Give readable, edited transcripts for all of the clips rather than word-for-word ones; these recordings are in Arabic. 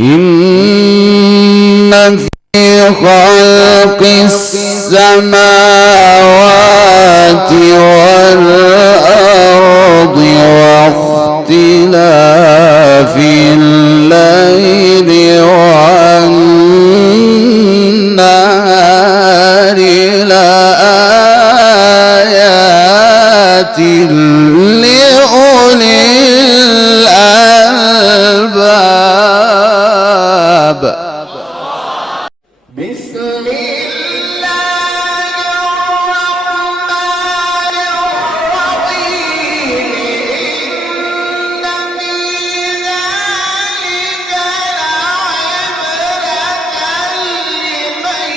إن في خلق السماوات والأرض واختلاف الليل والنهار لآيات لأولي الألباب. بسم الله الرحمن الرحيم. إن في ذلك لعبرة لمن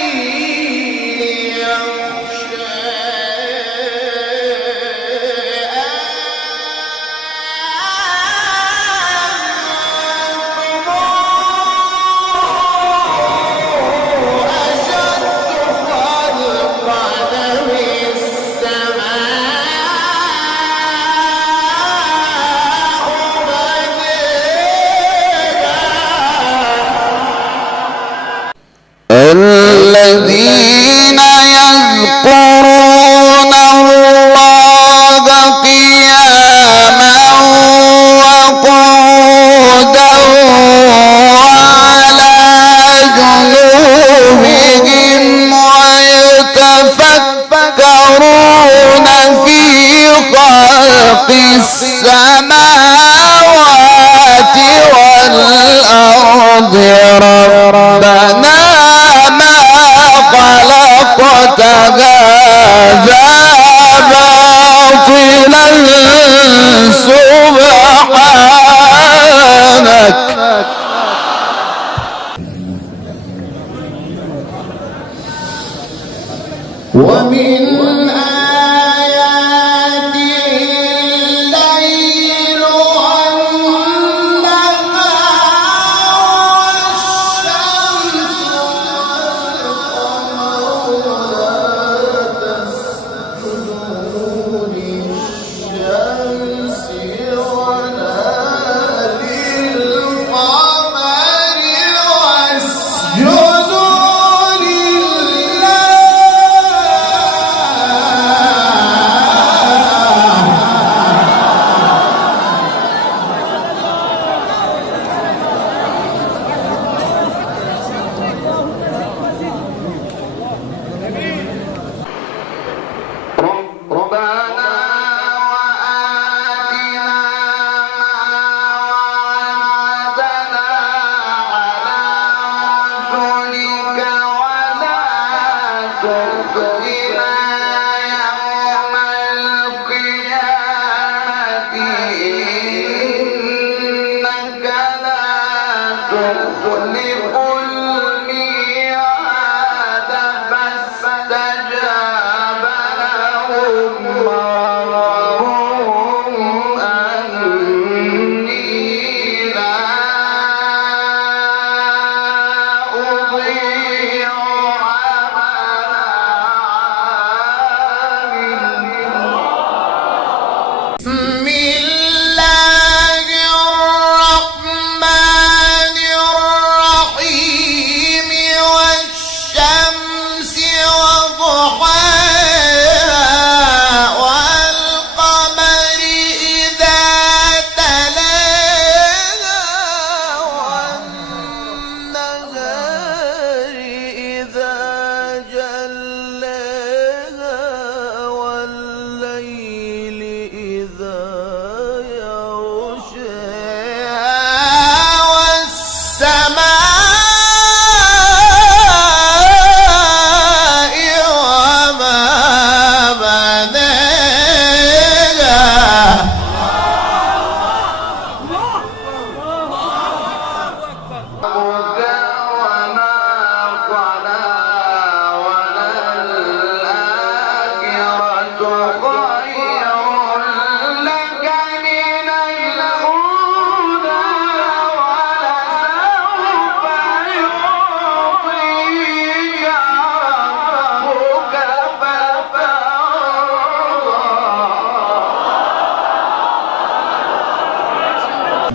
الذين يذكرون الله قياما وقعودا وعلى جنوبهم ويتفكرون في خلق السماوات والأرض ربنا خلقت هذا باطلا سبحانك ومن آياته الليل والنهار والشمس والقمر لا تسجدوا للشمس ولا للقمر واسجدوا لله. ربنا وآتنا ما وعدتنا على رسلك ولا تخزنا يوم القيامة إنك لا تخلف الميعاد. فاستجاب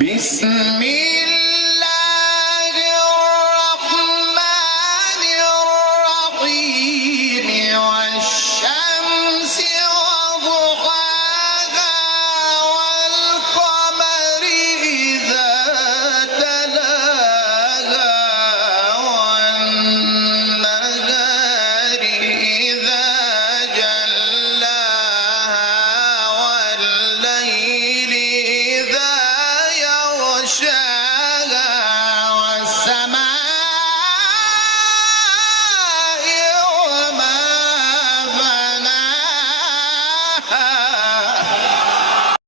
بسم الله الرحمن الرحيم والشمس وضحاها والقمر إذا تلاها والنهار إذا جلاها والليل إذا يغشاها والسماء